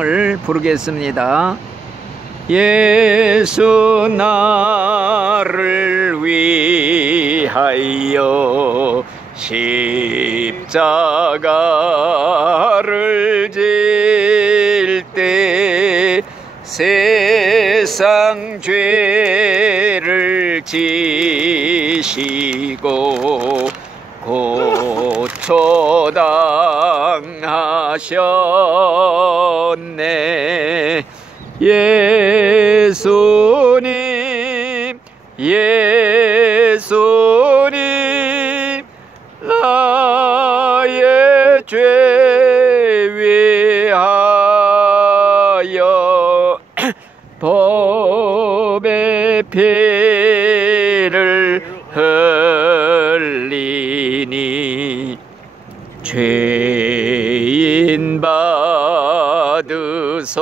을 부르겠습니다. 예수 나를 위하여 십자가를 질 때 세상 죄를 지시고 고초당하셨네. 예수님 예수님 나의 죄 위하여 법의 피를 흘리니 죄인 받으소서.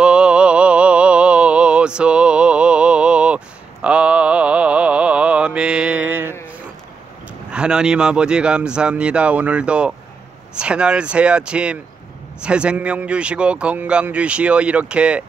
아멘. 하나님 아버지 감사합니다. 오늘도 새날 새아침 새 생명 주시고 건강 주시어 이렇게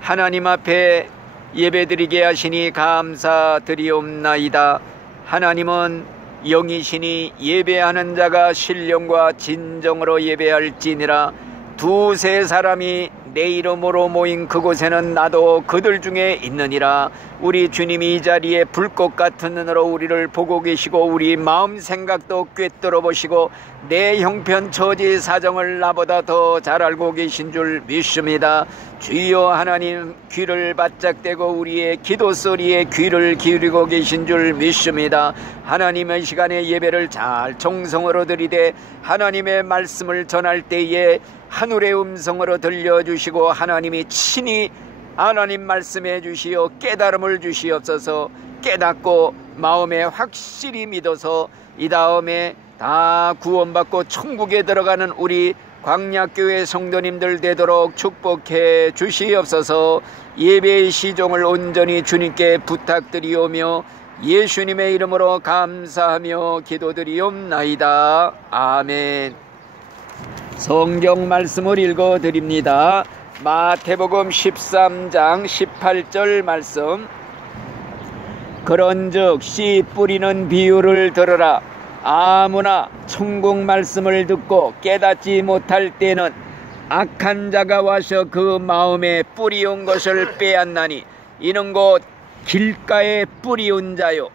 하나님 앞에 예배드리게 하시니 감사드리옵나이다. 하나님은 영이시니 예배하는 자가 신령과 진정으로 예배할지니라. 두세 사람이 내 이름으로 모인 그곳에는 나도 그들 중에 있느니라. 우리 주님이 이 자리에 불꽃 같은 눈으로 우리를 보고 계시고 우리 마음 생각도 꿰뚫어 보시고 내 형편 처지 사정을 나보다 더 잘 알고 계신 줄 믿습니다. 주여 하나님 귀를 바짝 대고 우리의 기도 소리에 귀를 기울이고 계신 줄 믿습니다. 하나님의 시간에 예배를 잘 정성으로 드리되 하나님의 말씀을 전할 때에 하늘의 음성으로 들려주시고 하나님이 친히 하나님 말씀해 주시어 깨달음을 주시옵소서. 깨닫고 마음에 확실히 믿어서 이 다음에 다 구원받고 천국에 들어가는 우리 광약교회 성도님들 되도록 축복해 주시옵소서. 예배의 시종을 온전히 주님께 부탁드리오며 예수님의 이름으로 감사하며 기도드리옵나이다. 아멘. 성경 말씀을 읽어드립니다. 마태복음 13장 18절 말씀. 그런즉 씨 뿌리는 비유를 들으라. 아무나 천국 말씀을 듣고 깨닫지 못할 때는 악한 자가 와서 그 마음에 뿌리온 것을 빼앗나니 이는 곧 길가에 뿌리온 자요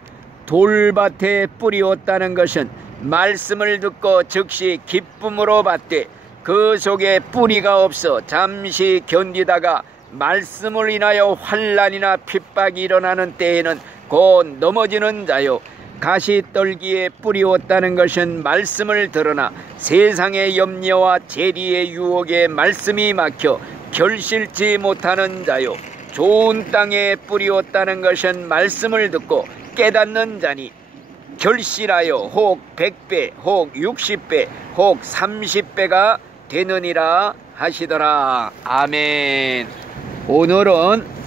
돌밭에 뿌리었다는 것은 말씀을 듣고 즉시 기쁨으로 받되 그 속에 뿌리가 없어 잠시 견디다가 말씀을 인하여 환난이나 핍박이 일어나는 때에는 곧 넘어지는 자요 가시떨기에 뿌리었다는 것은 말씀을 들으나 세상의 염려와 재리의 유혹에 말씀이 막혀 결실치 못하는 자요 좋은 땅에 뿌리었다는 것은 말씀을 듣고 깨닫는 자니 결실하여 혹 100배 혹 60배 혹 30배가 되느니라 하시더라. 아멘. 오늘은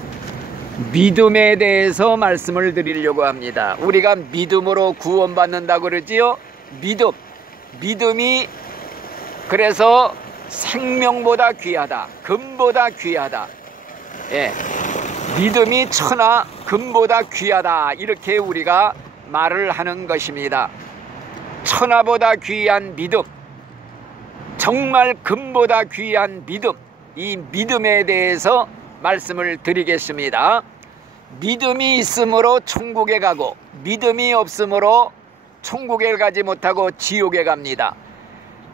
믿음에 대해서 말씀을 드리려고 합니다. 우리가 믿음으로 구원받는다고 그러지요. 믿음이 그래서 생명보다 귀하다, 금보다 귀하다. 예, 믿음이 천하 금보다 귀하다, 이렇게 우리가 말을 하는 것입니다. 천하보다 귀한 믿음, 정말 금보다 귀한 믿음, 이 믿음에 대해서 말씀을 드리겠습니다. 믿음이 있으므로 천국에 가고 믿음이 없으므로 천국에 가지 못하고 지옥에 갑니다.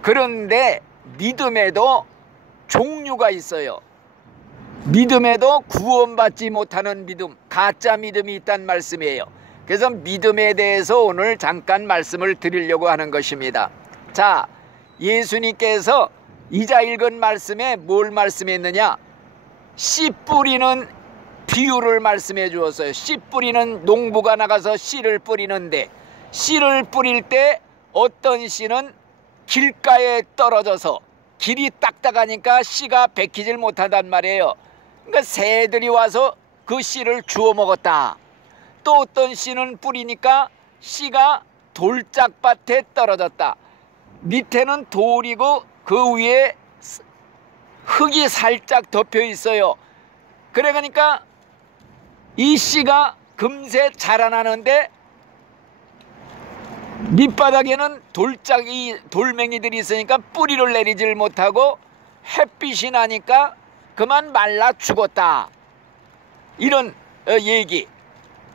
그런데 믿음에도 종류가 있어요. 믿음에도 구원받지 못하는 믿음, 가짜 믿음이 있다는 말씀이에요. 그래서 믿음에 대해서 오늘 잠깐 말씀을 드리려고 하는 것입니다. 자, 예수님께서 이자 읽은 말씀에 뭘 말씀했느냐? 씨 뿌리는 비유를 말씀해 주었어요. 씨 뿌리는 농부가 나가서 씨를 뿌리는데 씨를 뿌릴 때 어떤 씨는 길가에 떨어져서 길이 딱딱하니까 씨가 베끼질 못한단 말이에요. 그러니까 새들이 와서 그 씨를 주워 먹었다. 또 어떤 씨는 뿌리니까 씨가 돌짝밭에 떨어졌다. 밑에는 돌이고 그 위에 흙이 살짝 덮여 있어요. 그래 그러니까 이 씨가 금세 자라나는데 밑바닥에는 돌멩이들이 있으니까 뿌리를 내리질 못하고 햇빛이 나니까 그만 말라 죽었다. 이런 얘기.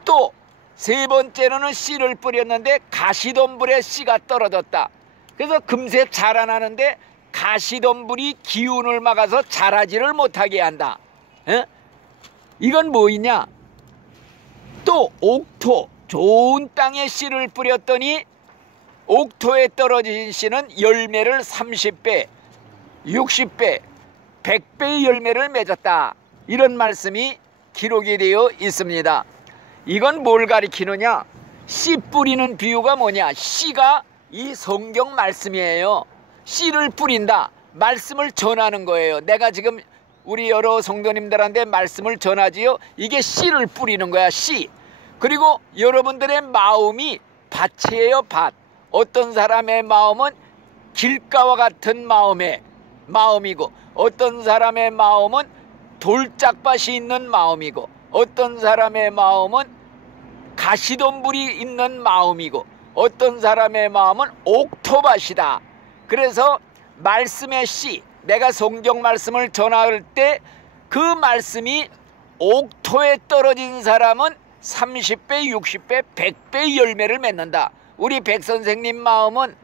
또 세 번째로는 씨를 뿌렸는데 가시덤불에 씨가 떨어졌다. 그래서 금세 자라나는데 가시덤불이 기운을 막아서 자라지를 못하게 한다. 이건 뭐이냐? 또 옥토, 좋은 땅에 씨를 뿌렸더니 옥토에 떨어진 씨는 열매를 30배, 60배, 100배의 열매를 맺었다. 이런 말씀이 기록이 되어 있습니다. 이건 뭘 가리키느냐? 씨 뿌리는 비유가 뭐냐? 씨가 이 성경 말씀이에요. 씨를 뿌린다. 말씀을 전하는 거예요. 내가 지금 우리 여러 성도님들한테 말씀을 전하지요. 이게 씨를 뿌리는 거야. 씨. 그리고 여러분들의 마음이 밭이에요. 밭. 어떤 사람의 마음은 길가와 같은 마음이고 어떤 사람의 마음은 돌짝밭이 있는 마음이고 어떤 사람의 마음은 가시덤불이 있는 마음이고 어떤 사람의 마음은 옥토밭이다. 그래서 말씀의 씨, 내가 성경 말씀을 전할 때 그 말씀이 옥토에 떨어진 사람은 30배, 60배, 100배의 열매를 맺는다. 우리 백 선생님 마음은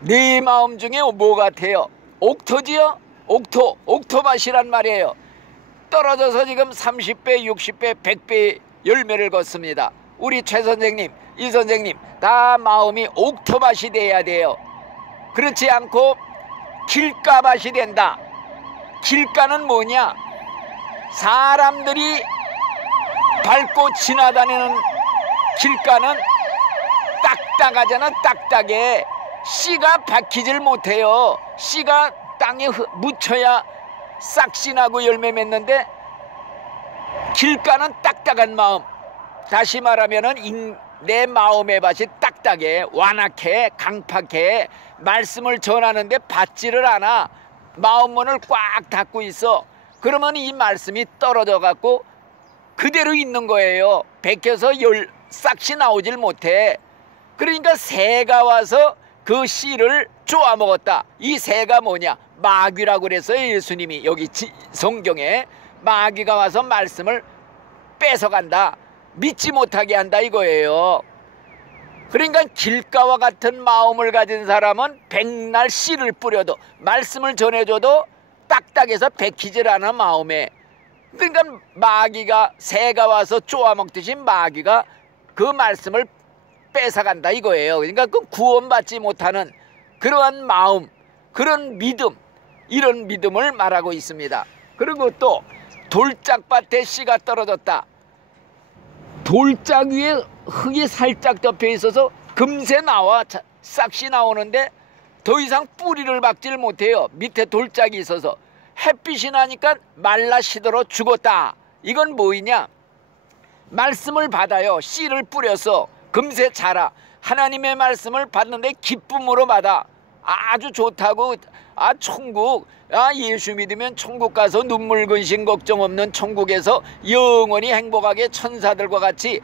네 마음 중에 뭐 같아요? 옥토지요? 옥토밭이란 말이에요. 떨어져서 지금 30배, 60배, 100배의 열매를 걷습니다. 우리 최 선생님, 이 선생님 다 마음이 옥토밭이 돼야 돼요. 그렇지 않고 길가밭이 된다. 길가는 뭐냐? 사람들이 밟고 지나다니는 길가는 딱딱하잖아. 딱딱해. 씨가 박히질 못해요. 씨가 땅에 묻혀야 싹씨 나고 열매 맺는데 길가는 딱딱한 마음. 다시 말하면은 내 마음의 밭이 딱딱해, 완악해, 강팍해. 말씀을 전하는데 받지를 않아. 마음문을 꽉 닫고 있어. 그러면 이 말씀이 떨어져 갖고 그대로 있는 거예요. 베껴서 싹씨 나오질 못해. 그러니까 새가 와서 그 씨를 쪼아 먹었다. 이 새가 뭐냐? 마귀라고 그랬어요. 예수님이 여기 성경에 마귀가 와서 말씀을 뺏어간다. 믿지 못하게 한다 이거예요. 그러니까 길가와 같은 마음을 가진 사람은 백날 씨를 뿌려도 말씀을 전해줘도 딱딱해서 베끼질 않아 마음에. 그러니까 마귀가 새가 와서 쪼아먹듯이 마귀가 그 말씀을 뺏어간다 이거예요. 그러니까 그 구원받지 못하는 그러한 마음, 그런 믿음, 이런 믿음을 말하고 있습니다. 그리고 또 돌짝밭에 씨가 떨어졌다. 돌짝 위에 흙이 살짝 덮여 있어서 금세 나와 싹씨 나오는데 더 이상 뿌리를 박질 못해요. 밑에 돌짝이 있어서 햇빛이 나니까 말라 시들어 죽었다. 이건 뭐이냐? 말씀을 받아요. 씨를 뿌려서 금세 자라. 하나님의 말씀을 받는데 기쁨으로 받아. 아주 좋다고. 천국, 예수 믿으면 천국 가서 눈물 근심 걱정 없는 천국에서 영원히 행복하게 천사들과 같이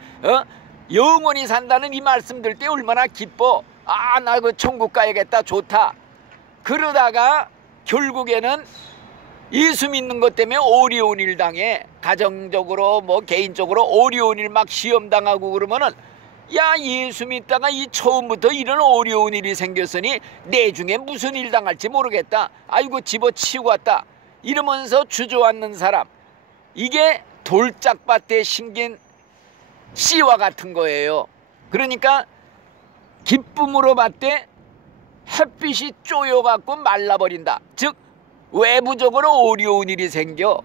영원히 산다는 이 말씀 들 때 얼마나 기뻐. 나 그 천국 가야겠다. 좋다. 그러다가 결국에는 예수 믿는 것 때문에 어려운 일 당해. 가정적으로 뭐 개인적으로 어려운 일 막 시험 당하고 그러면은 예수 믿다가 이 처음부터 이런 어려운 일이 생겼으니 내중에 무슨 일 당할지 모르겠다. 아이고 집어치우고 왔다. 이러면서 주저앉는 사람. 이게 돌짝밭에 심긴 씨와 같은 거예요. 그러니까 기쁨으로 받되 햇빛이 쪼여갖고 말라버린다. 즉 외부적으로 어려운 일이 생겨,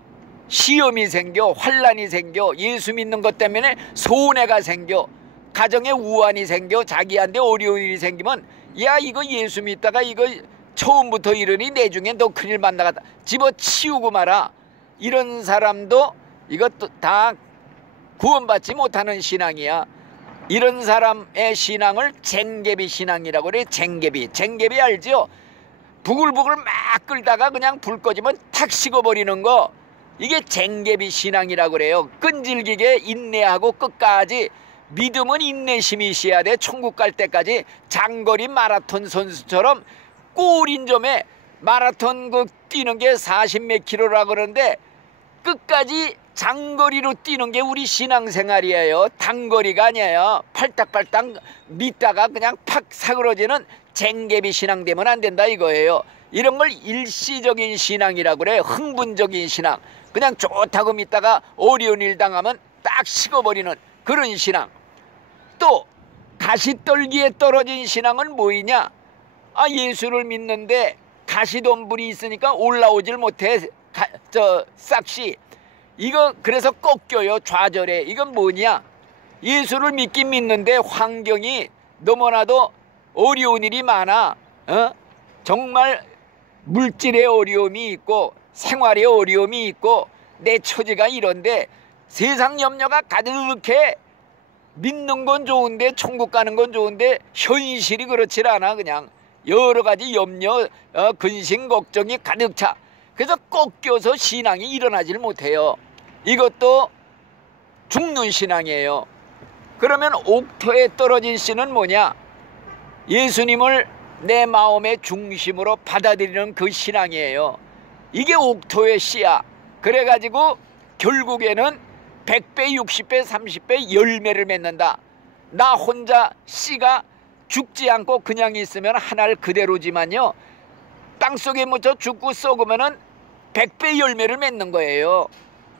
시험이 생겨, 환난이 생겨, 예수 믿는 것 때문에 손해가 생겨, 가정에 우환이 생겨, 자기한테 어려운 일이 생기면 이거 예수 믿다가 이거 처음부터 이러니 내중에 너 큰일 만나갔다. 집어치우고 마라. 이런 사람도 이것도 다 구원받지 못하는 신앙이야. 이런 사람의 신앙을 쟁개비 신앙이라고 그래. 쟁개비 알죠? 부글부글 막 끓다가 그냥 불 꺼지면 탁 식어버리는 거, 이게 쟁개비 신앙이라고 그래요. 끈질기게 인내하고 끝까지. 믿음은 인내심이 있어야 돼. 천국 갈 때까지. 장거리 마라톤 선수처럼 꿀인점에 마라톤 그 뛰는 게 40몇 킬로라 그러는데 끝까지 장거리로 뛰는 게 우리 신앙생활이에요. 단거리가 아니에요. 팔딱팔딱 믿다가 그냥 팍 사그러지는 쟁개비 신앙 되면 안 된다 이거예요. 이런 걸 일시적인 신앙이라고 그래요. 흥분적인 신앙. 그냥 좋다고 믿다가 어려운 일 당하면 딱 식어버리는 그런 신앙. 또 가시떨기에 떨어진 신앙은 뭐이냐? 예수를 믿는데 가시덤불이 있으니까 올라오질 못해. 싹시. 이거 그래서 꺾여요. 좌절해. 이건 뭐냐? 예수를 믿긴 믿는데 환경이 너무나도 어려운 일이 많아. 정말 물질의 어려움이 있고 생활의 어려움이 있고 내 처지가 이런데 세상 염려가 가득해. 믿는 건 좋은데 천국 가는 건 좋은데 현실이 그렇지 않아. 그냥 여러 가지 염려, 근심, 걱정이 가득 차. 그래서 꺾여서 신앙이 일어나질 못해요. 이것도 죽는 신앙이에요. 그러면 옥토에 떨어진 씨는 뭐냐? 예수님을 내 마음의 중심으로 받아들이는 그 신앙이에요. 이게 옥토의 씨야. 그래가지고 결국에는 100배, 60배, 30배 열매를 맺는다. 나 혼자 씨가 죽지 않고 그냥 있으면 한 알 그대로지만요, 땅속에 묻혀 죽고 썩으면은 100배 열매를 맺는 거예요.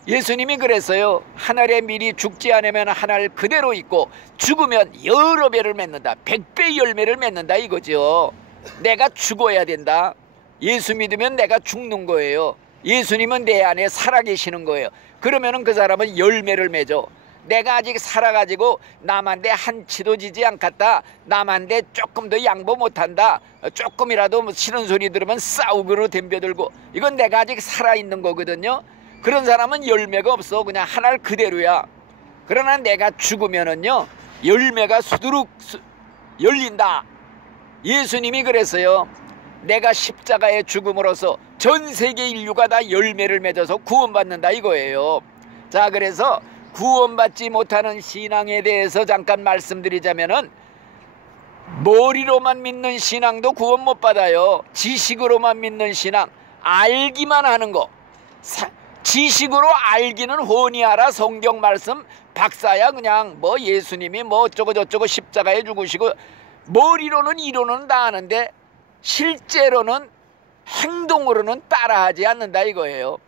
예수님이 그랬어요. 한 알의 밀이 죽지 않으면 한 알 그대로 있고 죽으면 여러 배를 맺는다. 100배 열매를 맺는다 이거죠. 내가 죽어야 된다. 예수 믿으면 내가 죽는 거예요. 예수님은 내 안에 살아계시는 거예요. 그러면은 그 사람은 열매를 맺어. 내가 아직 살아가지고 남한테 한치도 지지 않겠다. 남한테 조금 더 양보 못한다. 조금이라도 뭐 싫은 소리 들으면 싸우기로 덤벼들고. 이건 내가 아직 살아있는 거거든요. 그런 사람은 열매가 없어. 그냥 한 알 그대로야. 그러나 내가 죽으면은요, 열매가 수두룩 열린다. 예수님이 그랬어요. 내가 십자가에 죽음으로써 전 세계 인류가 다 열매를 맺어서 구원받는다 이거예요. 자, 그래서 구원받지 못하는 신앙에 대해서 잠깐 말씀드리자면은, 머리로만 믿는 신앙도 구원 못 받아요. 지식으로만 믿는 신앙, 알기만 하는 거. 지식으로 알기는 훤히 알아. 성경 말씀 박사야. 그냥 뭐 예수님이 뭐 어쩌고 저쩌고 십자가에 죽으시고, 머리로는 이론은 다 아는데 실제로는 행동으로는 따라하지 않는다 이거예요.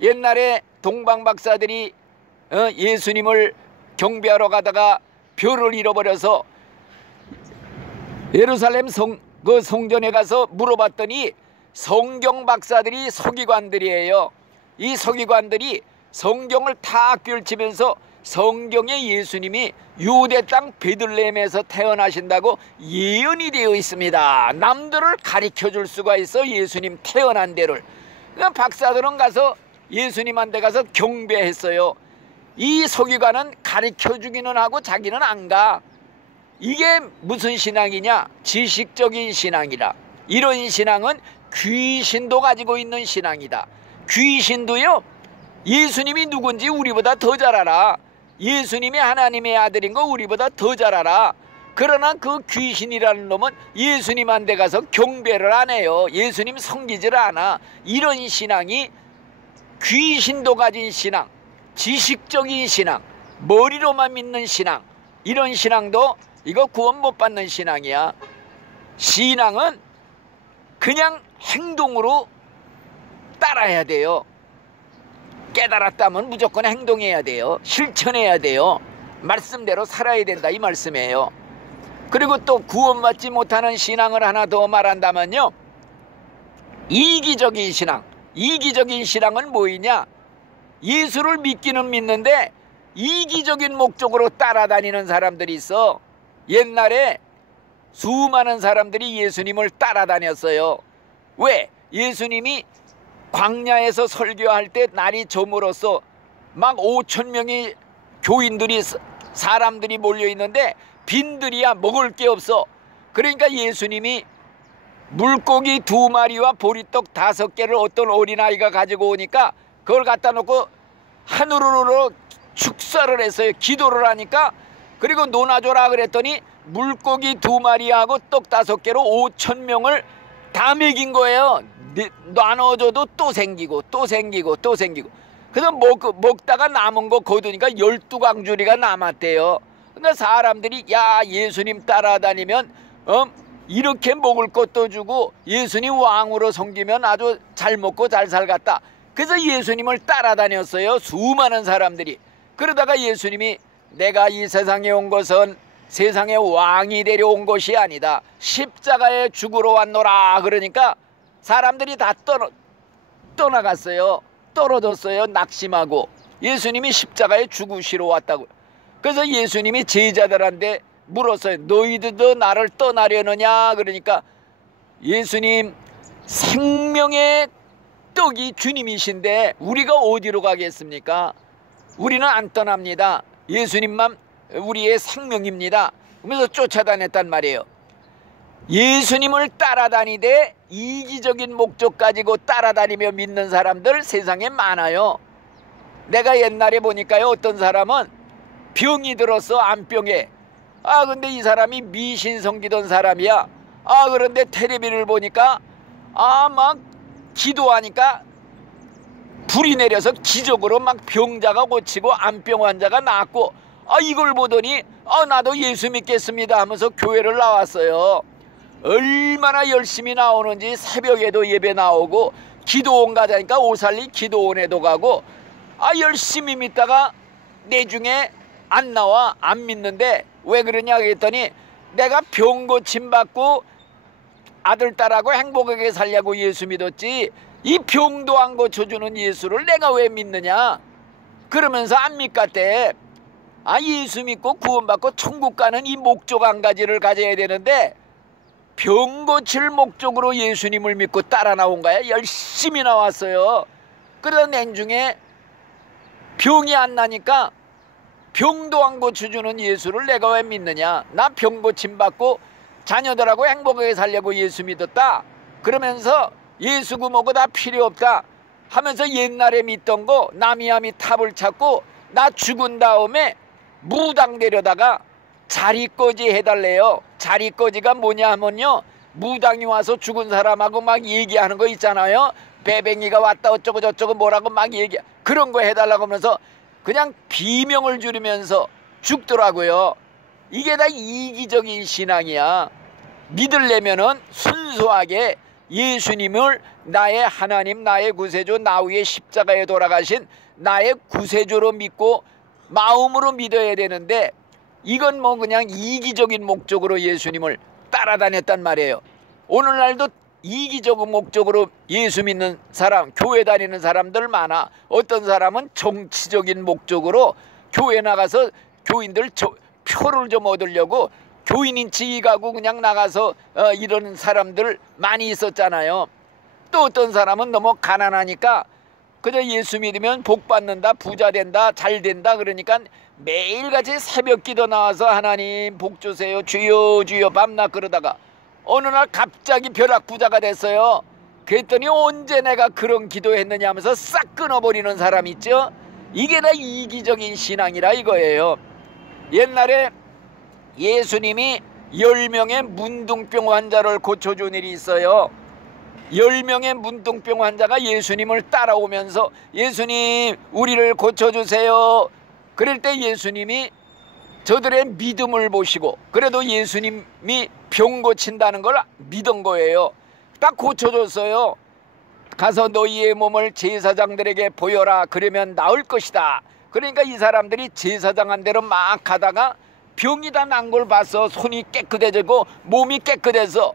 옛날에 동방 박사들이 예수님을 경배하러 가다가 표를 잃어버려서 예루살렘 성전에 가서 물어봤더니 성경 박사들이 서기관들이에요. 이 서기관들이 성경을 다 펼치면서 성경에 예수님이 유대 땅 베들레헴에서 태어나신다고 예언이 되어 있습니다. 남들을 가르쳐 줄 수가 있어. 예수님 태어난 데를. 그러니까 박사들은 가서 예수님한테 가서 경배했어요. 이 서기관은 가르쳐 주기는 하고 자기는 안 가. 이게 무슨 신앙이냐? 지식적인 신앙이라. 이런 신앙은 귀신도 가지고 있는 신앙이다. 귀신도요, 예수님이 누군지 우리보다 더 잘 알아. 예수님이 하나님의 아들인 거 우리보다 더 잘 알아. 그러나 그 귀신이라는 놈은 예수님한테 가서 경배를 안 해요. 예수님 섬기지를 않아. 이런 신앙이 귀신도 가진 신앙, 지식적인 신앙, 머리로만 믿는 신앙, 이런 신앙도 이거 구원 못 받는 신앙이야. 신앙은 그냥 행동으로 따라야 돼요. 깨달았다면 무조건 행동해야 돼요. 실천해야 돼요. 말씀대로 살아야 된다 이 말씀이에요. 그리고 또 구원받지 못하는 신앙을 하나 더 말한다면요, 이기적인 신앙. 이기적인 신앙은 뭐이냐? 예수를 믿기는 믿는데 이기적인 목적으로 따라다니는 사람들이 있어. 옛날에 수많은 사람들이 예수님을 따라다녔어요. 왜? 예수님이 광야에서 설교할 때 날이 저물어서 막 5,000명이 교인들이 사람들이 몰려있는데 빈들이야. 먹을 게 없어. 그러니까 예수님이 물고기 2마리와 보리떡 5개를 어떤 어린아이가 가지고 오니까 그걸 갖다 놓고 하늘으로 축사를 했어요. 기도를 하니까. 그리고 논아줘라 그랬더니 물고기 2마리하고 떡 5개로 5,000명을 다 먹인 거예요. 나눠줘도 또 생기고 또 생기고 또 생기고. 그래서 먹다가 남은 거 거두니까 12광주리가 남았대요. 그러니까 사람들이 야, 예수님 따라다니면 이렇게 먹을 것도 주고 예수님 왕으로 섬기면 아주 잘 먹고 잘 살겠다. 그래서 예수님을 따라다녔어요. 수많은 사람들이. 그러다가 예수님이 내가 이 세상에 온 것은 세상의 왕이 되려 온 것이 아니다. 십자가에 죽으러 왔노라. 그러니까 사람들이 다 떠나갔어요. 떨어졌어요. 낙심하고. 예수님이 십자가에 죽으시러 왔다고. 그래서 예수님이 제자들한테 물었어요. 너희들도 나를 떠나려느냐? 그러니까 예수님, 생명의 떡이 주님이신데 우리가 어디로 가겠습니까? 우리는 안 떠납니다. 예수님만 우리의 생명입니다. 그러면서 쫓아다녔단 말이에요. 예수님을 따라다니되 이기적인 목적 가지고 따라다니며 믿는 사람들 세상에 많아요. 내가 옛날에 보니까요, 어떤 사람은 병이 들었어. 암병에. 근데 이 사람이 미신 섬기던 사람이야. 그런데 텔레비를 보니까 막 기도하니까 불이 내려서 기적으로 막 병자가 고치고 암병 환자가 낫고, 이걸 보더니 나도 예수 믿겠습니다 하면서 교회를 나왔어요. 얼마나 열심히 나오는지. 새벽에도 예배 나오고 기도원 가자니까 오살리 기도원에도 가고 열심히 믿다가 내중에 안 나와. 안 믿는데 왜 그러냐 그랬더니 내가 병 고침 받고 아들 딸하고 행복하게 살려고 예수 믿었지 이 병도 안 고쳐주는 예수를 내가 왜 믿느냐. 그러면서 안 믿겠대. 예수 믿고 구원받고 천국 가는 이 목적 한 가지를 가져야 되는데 병 고칠 목적으로 예수님을 믿고 따라 나온 거야. 열심히 나왔어요. 그러다 내중에 병이 안 나니까 병도 안 고쳐주는 예수를 내가 왜 믿느냐. 나 병 고침 받고 자녀들하고 행복하게 살려고 예수 믿었다. 그러면서 예수 구모고 다 필요 없다 하면서 옛날에 믿던 거 나미아미 탑을 찾고 나 죽은 다음에 무당 데려다가 자리꺼지 해달래요. 자리꺼지가 뭐냐 하면요, 무당이 와서 죽은 사람하고 막 얘기하는 거 있잖아요. 배뱅이가 왔다 어쩌고 저쩌고 뭐라고 막 그런 거 해달라고 하면서 그냥 비명을 지르면서 죽더라고요. 이게 다 이기적인 신앙이야. 믿으려면은 순수하게 예수님을 나의 하나님, 나의 구세주, 나 위에 십자가에 돌아가신 나의 구세주로 믿고 마음으로 믿어야 되는데 이건 뭐 그냥 이기적인 목적으로 예수님을 따라다녔단 말이에요. 오늘날도 이기적인 목적으로 예수 믿는 사람, 교회 다니는 사람들 많아. 어떤 사람은 정치적인 목적으로 교회 나가서 교인들 표를 좀 얻으려고 교인인치 가고 그냥 나가서 이런 사람들 많이 있었잖아요. 또 어떤 사람은 너무 가난하니까 그저 예수 믿으면 복 받는다, 부자 된다, 잘 된다 그러니까 매일같이 새벽 기도 나와서 하나님 복 주세요, 주여 주여 밤낮 그러다가 어느 날 갑자기 벼락부자가 됐어요. 그랬더니 언제 내가 그런 기도했느냐 하면서 싹 끊어버리는 사람 있죠. 이게 다 이기적인 신앙이라 이거예요. 옛날에 예수님이 10명의 문둥병 환자를 고쳐준 일이 있어요. 10명의 문둥병 환자가 예수님을 따라오면서 예수님 우리를 고쳐주세요. 그럴 때 예수님이 저들의 믿음을 보시고 그래도 예수님이 병 고친다는 걸 믿은 거예요. 딱 고쳐줬어요. 가서 너희의 몸을 제사장들에게 보여라. 그러면 나을 것이다. 그러니까 이 사람들이 제사장한 대로 막 가다가 병이 다 난 걸 봐서 손이 깨끗해지고 몸이 깨끗해서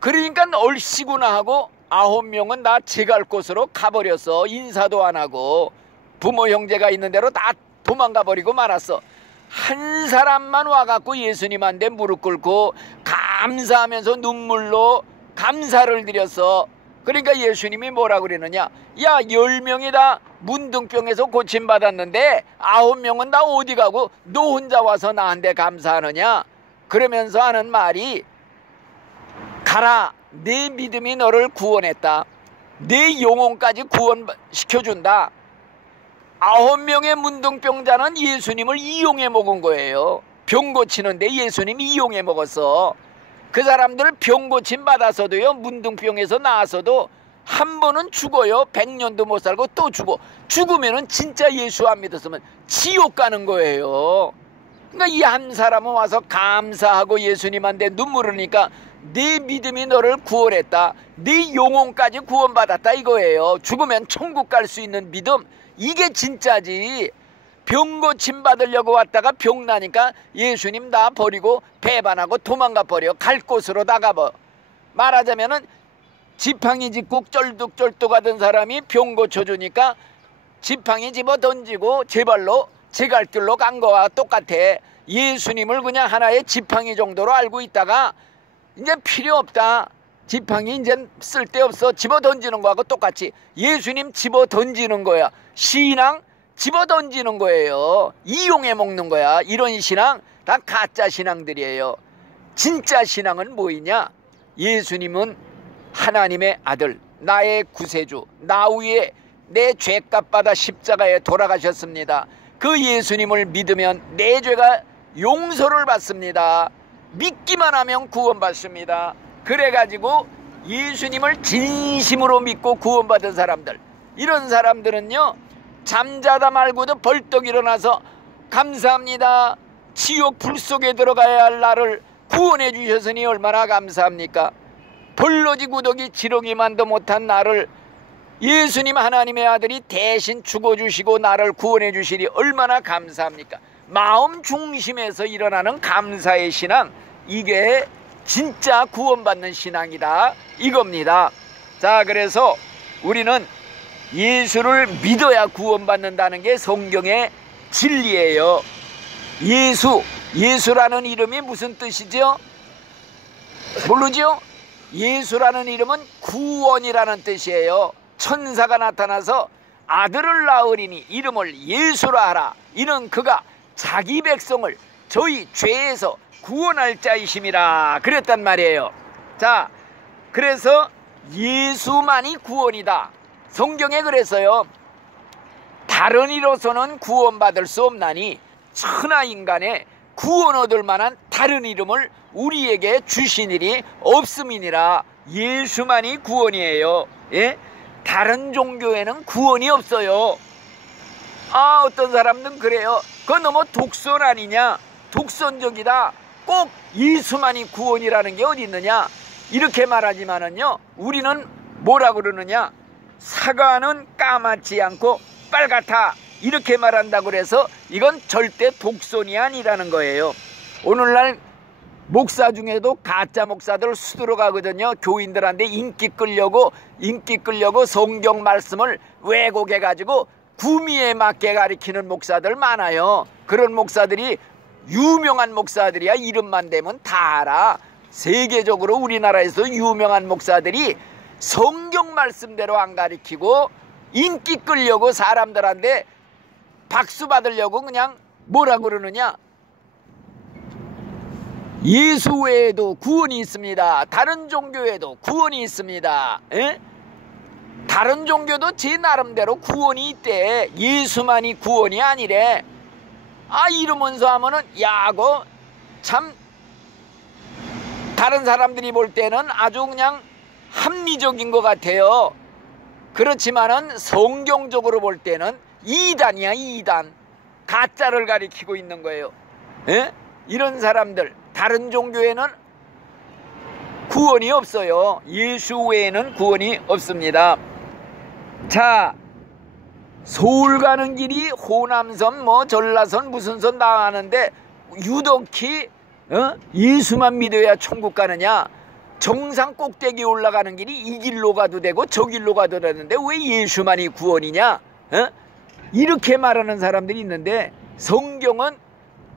그러니까 얼씨구나 하고 9명은 다 제갈 곳으로 가버렸어. 인사도 안 하고 부모 형제가 있는 대로 다 도망가 버리고 말았어. 한 사람만 와갖고 예수님한테 무릎 꿇고 감사하면서 눈물로 감사를 드렸어. 그러니까 예수님이 뭐라 그러느냐. 야 10명이 다 문둥병에서 고침받았는데 9명은 다 어디 가고 너 혼자 와서 나한테 감사하느냐. 그러면서 하는 말이 가라 내 믿음이 너를 구원했다. 내 영혼까지 구원시켜준다. 9명의 문둥병자는 예수님을 이용해 먹은 거예요. 병 고치는데 예수님이 이용해 먹었어. 그 사람들 병 고침 받아서도요, 문둥병에서 나와서도 한 번은 죽어요. 100년도 못 살고 또 죽어. 죽으면은 진짜 예수 안 믿었으면 지옥 가는 거예요. 그러니까 이 한 사람은 와서 감사하고 예수님한테 눈물 흘리니까 내 믿음이 너를 구원했다. 네 영혼까지 구원받았다 이거예요. 죽으면 천국 갈 수 있는 믿음, 이게 진짜지. 병 고침 받으려고 왔다가 병 나니까 예수님 나 버리고 배반하고 도망가 버려. 갈 곳으로 나가버. 말하자면은 지팡이 짚고 쩔뚝쩔뚝하던 사람이 병 고쳐주니까 지팡이 집어 던지고 제 발로 제 갈 길로 간 거와 똑같아. 예수님을 그냥 하나의 지팡이 정도로 알고 있다가 이제 필요 없다. 지팡이 이제 쓸데없어. 집어 던지는 거하고 똑같이 예수님 집어 던지는 거야. 신앙 집어 던지는 거예요. 이용해 먹는 거야. 이런 신앙 다 가짜 신앙들이에요. 진짜 신앙은 뭐이냐? 예수님은 하나님의 아들, 나의 구세주, 나 위에 내 죄값 받아 십자가에 돌아가셨습니다. 그 예수님을 믿으면 내 죄가 용서를 받습니다. 믿기만 하면 구원받습니다. 그래가지고 예수님을 진심으로 믿고 구원받은 사람들, 이런 사람들은요, 잠자다 말고도 벌떡 일어나서 감사합니다. 지옥 불 속에 들어가야 할 나를 구원해 주셨으니 얼마나 감사합니까? 벌러지 구더기 지렁이만도 못한 나를 예수님 하나님의 아들이 대신 죽어주시고 나를 구원해 주시니 얼마나 감사합니까? 마음 중심에서 일어나는 감사의 신앙, 이게 진짜 구원받는 신앙이다 이겁니다. 자, 그래서 우리는 예수를 믿어야 구원받는다는 게 성경의 진리예요. 예수라는 이름이 무슨 뜻이죠? 모르죠? 예수라는 이름은 구원이라는 뜻이에요. 천사가 나타나서 아들을 낳으리니 이름을 예수라 하라. 이는 그가 자기 백성을 저희 죄에서 구원할 자이심이라 그랬단 말이에요. 자, 그래서 예수만이 구원이다. 성경에 그래서요, 다른 이로서는 구원받을 수 없나니 천하 인간에 구원 얻을 만한 다른 이름을 우리에게 주신 일이 없음이니라. 예수만이 구원이에요. 예? 다른 종교에는 구원이 없어요. 어떤 사람들은 그래요. 그건 너무 독선 아니냐, 독선적이다. 꼭 예수만이 구원이라는 게 어디 있느냐, 이렇게 말하지만은요, 우리는 뭐라 그러느냐, 사과는 까맣지 않고 빨갛다 이렇게 말한다고 그래서 이건 절대 독선이 아니라는 거예요. 오늘날 목사 중에도 가짜 목사들 수두로 가거든요. 교인들한테 인기 끌려고 성경 말씀을 왜곡해가지고 구미에 맞게 가리키는 목사들 많아요. 그런 목사들이 유명한 목사들이야. 이름만 대면 다 알아. 세계적으로 우리나라에서 유명한 목사들이 성경 말씀대로 안 가리키고 인기 끌려고 사람들한테 박수 받으려고 그냥 뭐라 그러느냐, 예수 외에도 구원이 있습니다. 다른 종교에도 구원이 있습니다. 에? 다른 종교도 제 나름대로 구원이 있대. 예수만이 구원이 아니래. 이러면서 하면은 야고 참 다른 사람들이 볼 때는 아주 그냥 합리적인 것 같아요. 그렇지만은 성경적으로 볼 때는 이단이야, 이단. 가짜를 가리키고 있는 거예요. 에? 이런 사람들, 다른 종교에는 구원이 없어요. 예수 외에는 구원이 없습니다. 자, 서울 가는 길이 호남선 전라선 무슨 선 나가는데 유독히 예수만 믿어야 천국 가느냐, 정상 꼭대기 올라가는 길이 이 길로 가도 되고 저 길로 가도 되는데 왜 예수만이 구원이냐, 이렇게 말하는 사람들이 있는데, 성경은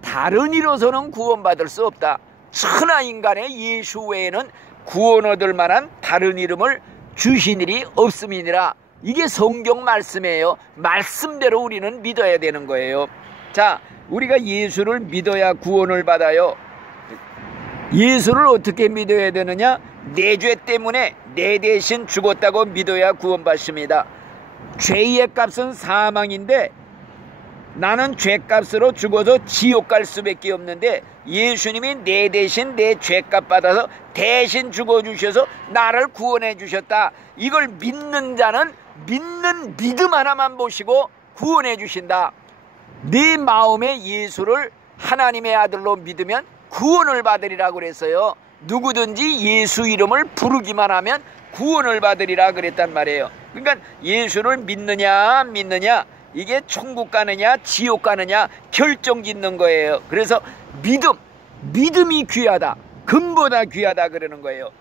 다른 이로서는 구원받을 수 없다. 천하 인간의 예수 외에는 구원 얻을 만한 다른 이름을 주신 일이 없음이니라. 이게 성경 말씀이에요. 말씀대로 우리는 믿어야 되는 거예요. 자, 우리가 예수를 믿어야 구원을 받아요. 예수를 어떻게 믿어야 되느냐? 내 죄 때문에 내 대신 죽었다고 믿어야 구원받습니다. 죄의 값은 사망인데 나는 죄값으로 죽어서 지옥 갈 수밖에 없는데 예수님이 내 대신 내 죄값 받아서 대신 죽어주셔서 나를 구원해 주셨다. 이걸 믿는 자는 믿는 믿음 하나만 보시고 구원해 주신다. 네 마음에 예수를 하나님의 아들로 믿으면 구원을 받으리라고 그랬어요. 누구든지 예수 이름을 부르기만 하면 구원을 받으리라 그랬단 말이에요. 그러니까 예수를 믿느냐 안 믿느냐, 이게 천국 가느냐 지옥 가느냐 결정짓는 거예요. 그래서 믿음이 귀하다, 금보다 귀하다 그러는 거예요.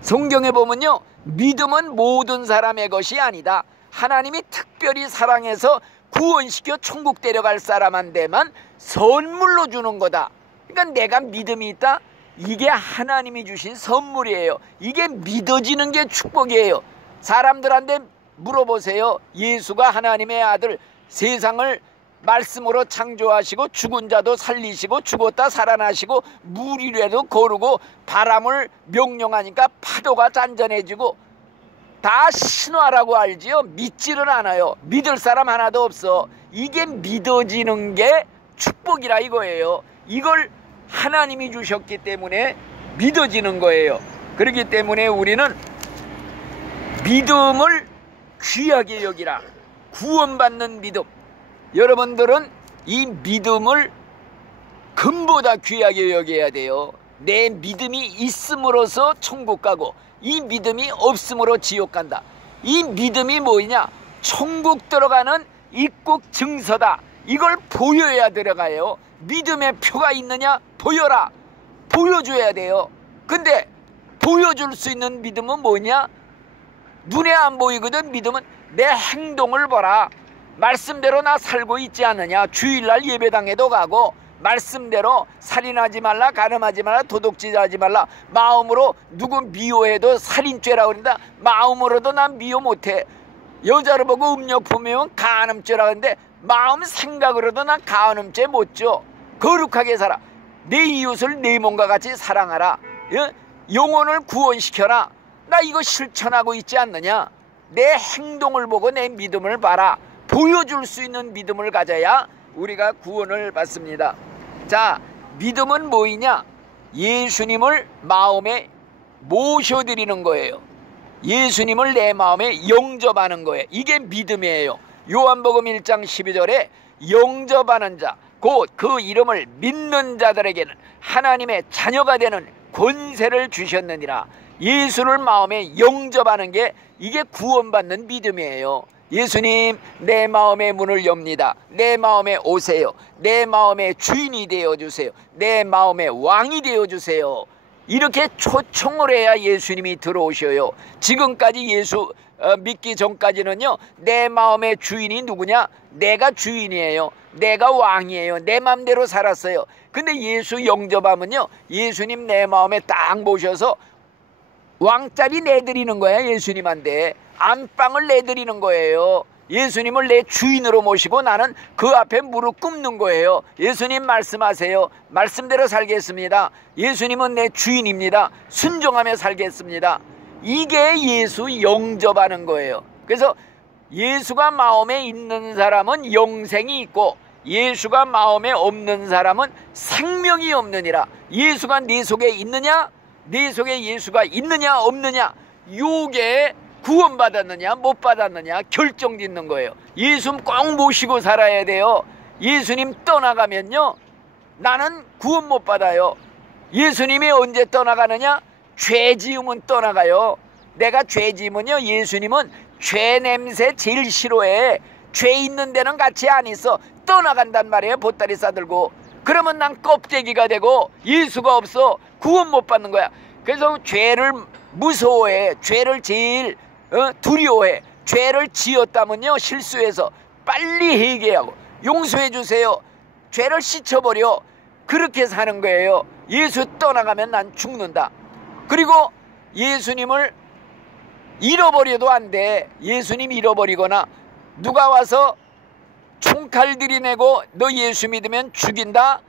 성경에 보면요, 믿음은 모든 사람의 것이 아니다. 하나님이 특별히 사랑해서 구원시켜 천국 데려갈 사람한테만 선물로 주는 거다. 그러니까 내가 믿음이 있다, 이게 하나님이 주신 선물이에요. 이게 믿어지는 게 축복이에요. 사람들한테 물어보세요. 예수가 하나님의 아들, 세상을 말씀으로 창조하시고 죽은 자도 살리시고 죽었다 살아나시고 물 위에도 거르고 바람을 명령하니까 파도가 잔잔해지고 다 신화라고 알지요. 믿지는 않아요. 믿을 사람 하나도 없어. 이게 믿어지는 게 축복이라 이거예요. 이걸 하나님이 주셨기 때문에 믿어지는 거예요. 그렇기 때문에 우리는 믿음을 귀하게 여기라. 구원받는 믿음. 여러분들은 이 믿음을 금보다 귀하게 여겨야 돼요. 내 믿음이 있음으로써 천국 가고 이 믿음이 없음으로 지옥 간다. 이 믿음이 뭐냐? 천국 들어가는 입국 증서다. 이걸 보여야 들어가요. 믿음의 표가 있느냐? 보여라. 보여줘야 돼요. 근데 보여줄 수 있는 믿음은 뭐냐? 눈에 안 보이거든. 믿음은 내 행동을 보라. 말씀대로 나 살고 있지 않느냐. 주일날 예배당에도 가고 말씀대로 살인하지 말라, 간음하지 말라, 도둑질하지 말라. 마음으로 누구 미워해도 살인죄라고 그런다. 마음으로도 난 미워 못해. 여자를 보고 음욕 품으면 간음죄라고 하는데 마음 생각으로도 난 간음죄 못줘. 거룩하게 살아. 내 이웃을 내 몸과 같이 사랑하라. 영혼을 구원시켜라. 나 이거 실천하고 있지 않느냐. 내 행동을 보고 내 믿음을 봐라. 보여줄 수 있는 믿음을 가져야 우리가 구원을 받습니다. 자, 믿음은 뭐이냐? 예수님을 마음에 모셔드리는 거예요. 예수님을 내 마음에 영접하는 거예요. 이게 믿음이에요. 요한복음 1장 12절에 영접하는 자, 곧 그 이름을 믿는 자들에게는 하나님의 자녀가 되는 권세를 주셨느니라. 예수를 마음에 영접하는 게 이게 구원받는 믿음이에요. 예수님, 내 마음의 문을 엽니다. 내 마음에 오세요. 내 마음의 주인이 되어주세요. 내 마음의 왕이 되어주세요. 이렇게 초청을 해야 예수님이 들어오셔요. 지금까지 예수 믿기 전까지는요, 내 마음의 주인이 누구냐? 내가 주인이에요. 내가 왕이에요. 내 맘대로 살았어요. 근데 예수 영접하면요, 예수님 내 마음에 딱 모셔서 왕자리 내드리는 거야. 예수님한테 안방을 내드리는 거예요. 예수님을 내 주인으로 모시고 나는 그 앞에 무릎 꿇는 거예요. 예수님 말씀하세요. 말씀대로 살겠습니다. 예수님은 내 주인입니다. 순종하며 살겠습니다. 이게 예수 영접하는 거예요. 그래서 예수가 마음에 있는 사람은 영생이 있고 예수가 마음에 없는 사람은 생명이 없느니라. 예수가 네 속에 있느냐? 네 속에 예수가 있느냐 없느냐, 요게 구원받았느냐 못 받았느냐 결정짓는 거예요. 예수님 꼭 모시고 살아야 돼요. 예수님 떠나가면요, 나는 구원 못 받아요. 예수님이 언제 떠나가느냐? 죄 지으면 떠나가요. 내가 죄 지으면요, 예수님은 죄 냄새 제일 싫어해. 죄 있는 데는 같이 안 있어. 떠나간단 말이에요. 보따리 싸들고. 그러면 난 껍데기가 되고 예수가 없어. 구원 못 받는 거야. 그래서 죄를 무서워해. 죄를 제일 두려워해. 죄를 지었다면요, 실수해서 빨리 회개하고 용서해 주세요. 죄를 씻어버려. 그렇게 사는 거예요. 예수 떠나가면 난 죽는다. 그리고 예수님을 잃어버려도 안 돼. 예수님 잃어버리거나 누가 와서 총칼 들이내고 너 예수 믿으면 죽인다?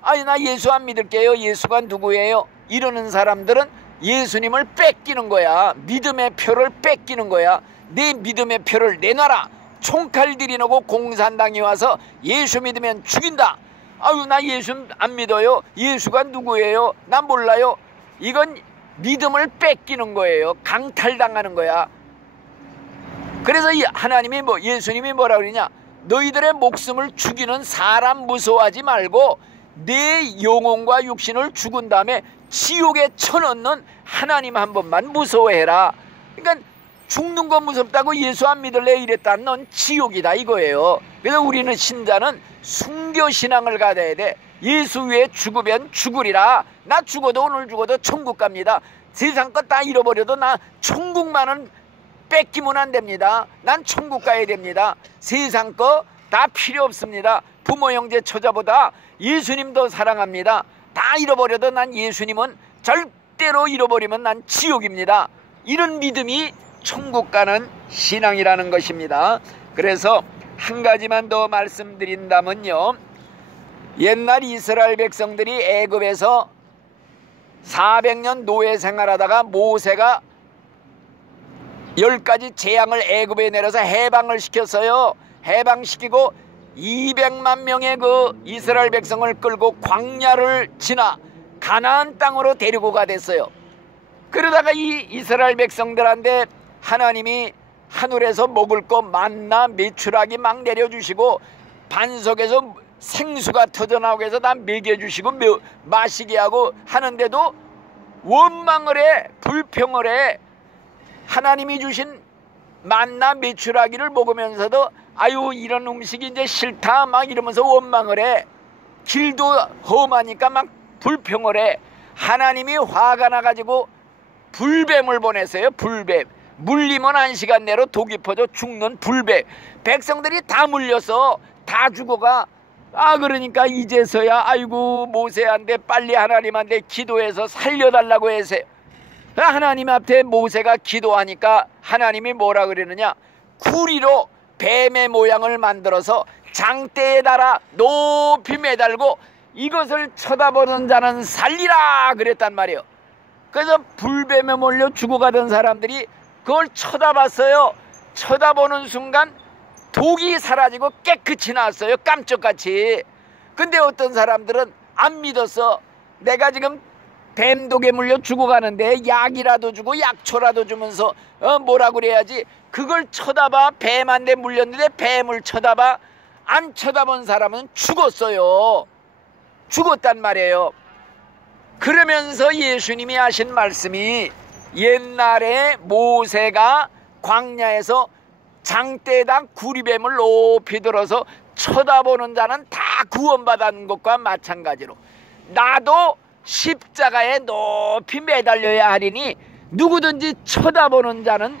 아니, 나 예수 안 믿을게요. 예수가 누구예요? 이러는 사람들은 예수님을 뺏기는 거야. 믿음의 표를 뺏기는 거야. 내 믿음의 표를 내놔라. 총칼 들이놓고 공산당이 와서 예수 믿으면 죽인다. 아유, 나 예수 안 믿어요. 예수가 누구예요? 나 몰라요. 이건 믿음을 뺏기는 거예요. 강탈당하는 거야. 그래서 하나님이 예수님이 뭐라 그러냐? 너희들의 목숨을 죽이는 사람 무서워하지 말고 내 영혼과 육신을 죽은 다음에 지옥에 쳐넣는 하나님 한 번만 무서워해라. 그러니까 죽는 거 무섭다고 예수 안 믿을래 이랬다. 넌 지옥이다 이거예요. 그래서 우리는 신자는 순교신앙을 가져야 돼. 예수 위에 죽으면 죽으리라. 나 죽어도 오늘 죽어도 천국 갑니다. 세상 것 다 잃어버려도 나 천국만은 뺏기면 안 됩니다. 난 천국 가야 됩니다. 세상 거 다 필요 없습니다. 부모 형제 처자보다 예수님 더 사랑합니다. 다 잃어버려도 난 예수님은 절대로 잃어버리면 난 지옥입니다. 이런 믿음이 천국 가는 신앙이라는 것입니다. 그래서 한 가지만 더 말씀드린다면요, 옛날 이스라엘 백성들이 애굽에서 400년 노예 생활하다가 모세가 10가지 재앙을 애굽에 내려서 해방을 시켰어요. 해방시키고 200만 명의 그 이스라엘 백성을 끌고 광야를 지나 가나안 땅으로 데리고 가댔어요. 그러다가 이 이스라엘 백성들한테 하나님이 하늘에서 먹을 거 만나 메추라기 막 내려주시고 반석에서 생수가 터져나오게 해서 다 먹여주시고 마시게 하고 하는데도 원망을 해, 불평을 해. 하나님이 주신 만나 메추라기를 먹으면서도 아유, 이런 음식이 이제 싫다 막 이러면서 원망을 해. 길도 험하니까 막 불평을 해. 하나님이 화가 나가지고 불뱀을 보냈어요. 불뱀. 물리면 1시간 내로 독이 퍼져 죽는 불뱀. 백성들이 다 물려서 다 죽어가. 그러니까 이제서야 아이고 모세한테 빨리 하나님한테 기도해서 살려달라고 해서요. 하나님 앞에 모세가 기도하니까 하나님이 뭐라 그러느냐? 구리로 뱀의 모양을 만들어서 장대에 달아 높이 매달고 이것을 쳐다보는 자는 살리라 그랬단 말이에요. 그래서 불뱀에 몰려 죽어가던 사람들이 그걸 쳐다봤어요. 쳐다보는 순간 독이 사라지고 깨끗이 나왔어요. 깜짝같이. 근데 어떤 사람들은 안 믿었어. 내가 지금 뱀독에 물려 죽어가는데 약이라도 주고 약초라도 주면서 뭐라 그래야지. 그걸 쳐다봐. 뱀한테 물렸는데 뱀을 쳐다봐. 안 쳐다본 사람은 죽었어요. 죽었단 말이에요. 그러면서 예수님이 하신 말씀이 옛날에 모세가 광야에서 장대에다 구리뱀을 높이 들어서 쳐다보는 자는 다 구원받는 것과 마찬가지로 나도 십자가에 높이 매달려야 하리니 누구든지 쳐다보는 자는